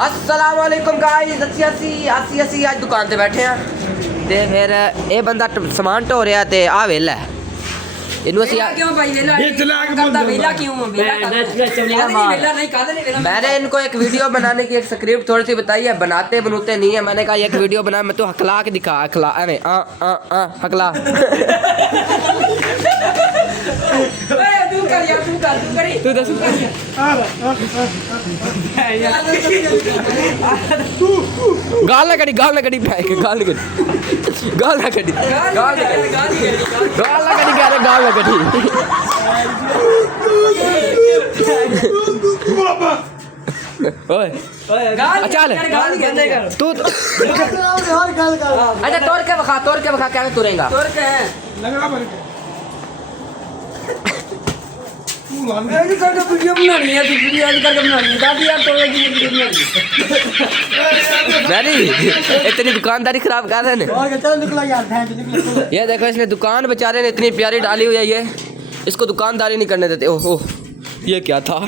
अस्सलाम वालेकुम गाइस। अस्सी आज दुकान ते बैठे हैं ते फिर ये बंदा समान ढो रहा ते आ वेला है इनू असि क्यों भाई वेला करदा वेला क्यों मैंने इनको एक वीडियो बनाने की एक स्क्रिप्ट थोड़ी सी बताई है, बनाते बनूते नहीं है। मैंने कहा एक वीडियो बना, मैं तो हकला के दिखा, हकला एवे हकला तू दस गाल ना कड़ी गाल ना कड़ी गाल ना कड़ी गाल ना कड़ी गाल ना कड़ी गाल ना कड़ी गाल ना कड़ी ओए चल तू अच्छा तोड़ के बखा क्या तुरेगा वीडियो बनानी है, वीडियो करके बनानी है दादी यार, तो वीडियो बनानी इतनी दुकानदारी खराब कर रहे हैं। चलो निकलो यार, ये देखो इसने दुकान बेचारे ने इतनी प्यारी डाली हुई है, ये इसको दुकानदारी नहीं करने देते। ओहो ये क्या था?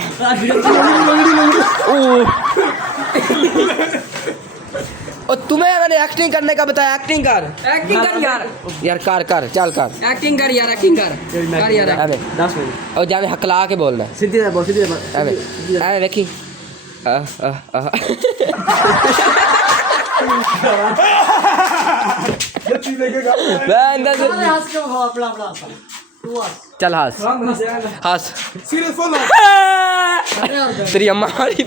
और तुम्हें मैंने एक्टिंग करने का बताया, एक्टिंग कर यार कर चल कर एक्टिंग कर यार, एक्टिंग कर यार। अबे 10 मिनट और जावे हकला के बोलना, सीधी बोल सीधी बोल। अबे देखी चल हंस तेरी अम्मा हमारी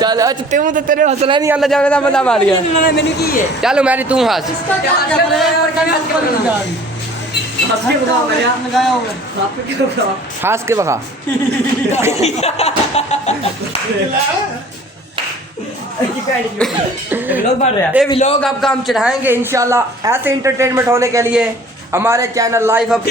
चल अच्छा तुम तो तेरे हौसला नहीं आना जाने का बंदा मार गया मैंने की है। चलो मैरी तू हंस हंस के बखा ये व्लॉग आपका हम चढ़ाएंगे इंशाल्लाह। ऐसे एंटरटेनमेंट होने के लिए हमारे चैनल लाइव अप